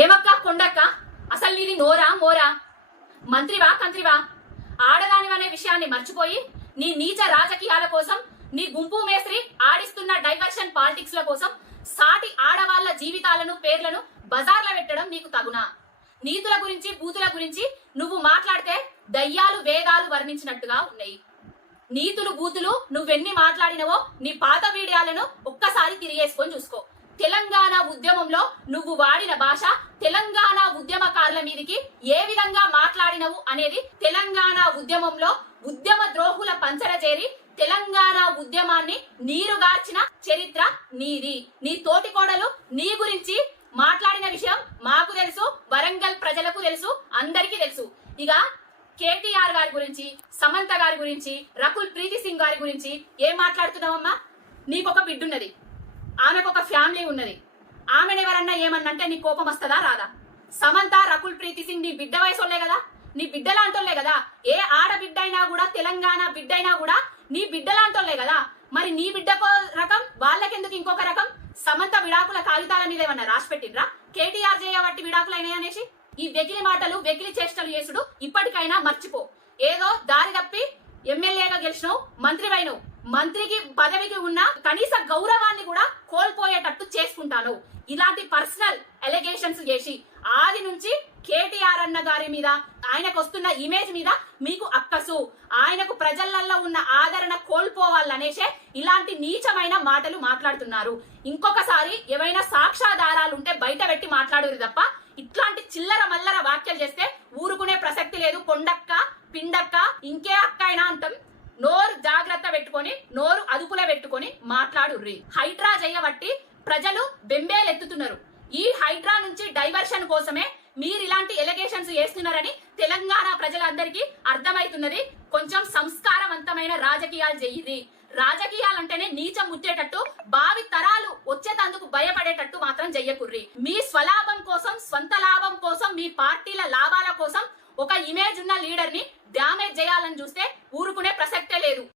ఏమక్క కొండక్క, అసలు నీది నోరా మోరా? మంత్రివా కంత్రివా? ఆడదానివనే విషయాన్ని మర్చిపోయి నీ నీచ రాజకీయాల కోసం, నీ గుంపు మేస్త్రి ఆడిస్తున్న డైవర్షన్ పాలిటిక్స్ ల కోసం సాటి ఆడవాళ్ల జీవితాలను పేర్లను బజార్ల పెట్టడం నీకు తగునా? నీతుల గురించి బూతుల గురించి నువ్వు మాట్లాడితే దయ్యాలు వేదాలు వర్ణించినట్టుగా ఉన్నాయి. నీతులు బూతులు నువ్వెన్ని మాట్లాడినవో నీ పాత వీడియాలను ఒక్కసారి తిరిగేసుకొని చూసుకో. తెలంగాణ ఉద్యమంలో నువ్వు వాడిన భాష, తెలంగాణ ఉద్యమకారుల మీదకి ఏ విధంగా మాట్లాడినవు అనేది, తెలంగాణ ఉద్యమంలో ఉద్యమ ద్రోహుల పంచరచేరి తెలంగాణ ఉద్యమాన్ని నీరుగార్చిన చరిత్ర నీది. నీ తోటి కోడలు నీ గురించి మాట్లాడిన విషయం మాకు తెలుసు, వరంగల్ ప్రజలకు తెలుసు, అందరికీ తెలుసు. ఇక కేటీఆర్ గారి గురించి, సమంత గారి గురించి, రకుల్ ప్రీతి సింగ్ గారి గురించి ఏం మాట్లాడుతున్నావమ్మా? నీకొక బిడ్డున్నది, ఆమెకు ఒక ఫ్యామిలీ ఉన్నది. ఆమెను ఎవరన్నా ఏమన్నంటే నీ కోపం వస్తుందా రాదా? సమంత, రకుల్ ప్రీతి సింగ్ నీ బిడ్డ వయసోళ్లే కదా, నీ బిడ్డ లాంటోళ్లే కదా. ఏ ఆడబిడ్డ అయినా కూడా, తెలంగాణ బిడ్డ అయినా కూడా నీ బిడ్డ లాంటోళ్లే కదా. మరి నీ బిడ్డకో రకం, వాళ్ళకెందుకు ఇంకొక రకం? సమంత విడాకుల కాగితాల మీద ఏమన్నా రాసి పెట్టిండ్రా? కేటీఆర్ చేయబట్టి విడాకులు అయినాయి అనేసి ఈ వెకిలి మాటలు, వెకిలి చేష్టలు చేసుడు ఇప్పటికైనా మర్చిపో. ఏదో దారి తప్పి ఎమ్మెల్యేగా గెలిచినావు, మంత్రివైనవు, మంత్రికి పదవికి ఉన్న కనీస గౌరవాన్ని కూడా కోల్పోయేటట్టు చేసుకుంటాను. ఇలాంటి పర్సనల్ ఎలిగేషన్స్ చేసి ఆది నుంచి కేటీఆర్ అన్న గారి మీద, ఆయనకు వస్తున్న ఇమేజ్ మీద మీకు అక్కసు, ఆయనకు ప్రజలలో ఉన్న ఆదరణ కోల్పోవాలనేసే ఇలాంటి నీచమైన మాటలు మాట్లాడుతున్నారు. ఇంకొకసారి ఏవైనా సాక్ష్యాధారాలు ఉంటే బయట పెట్టి మాట్లాడురు తప్ప ఇట్లాంటి చిల్లర మల్లర వ్యాఖ్యలు చేస్తే ఊరుకునే ప్రసక్తి లేదు. కొండక్క, పిండక్క, ఇంకే అక్క అయినా అంటాం. నోరు జాగ్రత్త పెట్టుకొని, నోరు అదుపులో పెట్టుకొని మాట్లాడుర్రి. హైడ్రా చేయబట్టి ప్రజలు బెంబేలెత్తుతున్నారు. ఈ హైడ్రా నుంచి డైవర్షన్ కోసమే మీరు ఇలాంటి ఎలిగేషన్స్ చేస్తున్నారని తెలంగాణ ప్రజలందరికీ అర్థమవుతున్నది. కొంచెం సంస్కారవంతమైన రాజకీయాలు చెయ్యిరి. రాజకీయాలంటేనే నీచం ముట్టేటట్టు, భావి తరాలు వచ్చేటందుకు భయపడేటట్టు మాత్రం చెయ్యకుర్రి. మీ స్వలాభం కోసం, స్వంత లాభం కోసం, మీ పార్టీల లాభాల కోసం ఒక ఇమేజ్ ఉన్న లీడర్ ని డ్యామేజ్ చేయాలని చూస్తే ఊరుకునే ప్రసక్తే లేదు.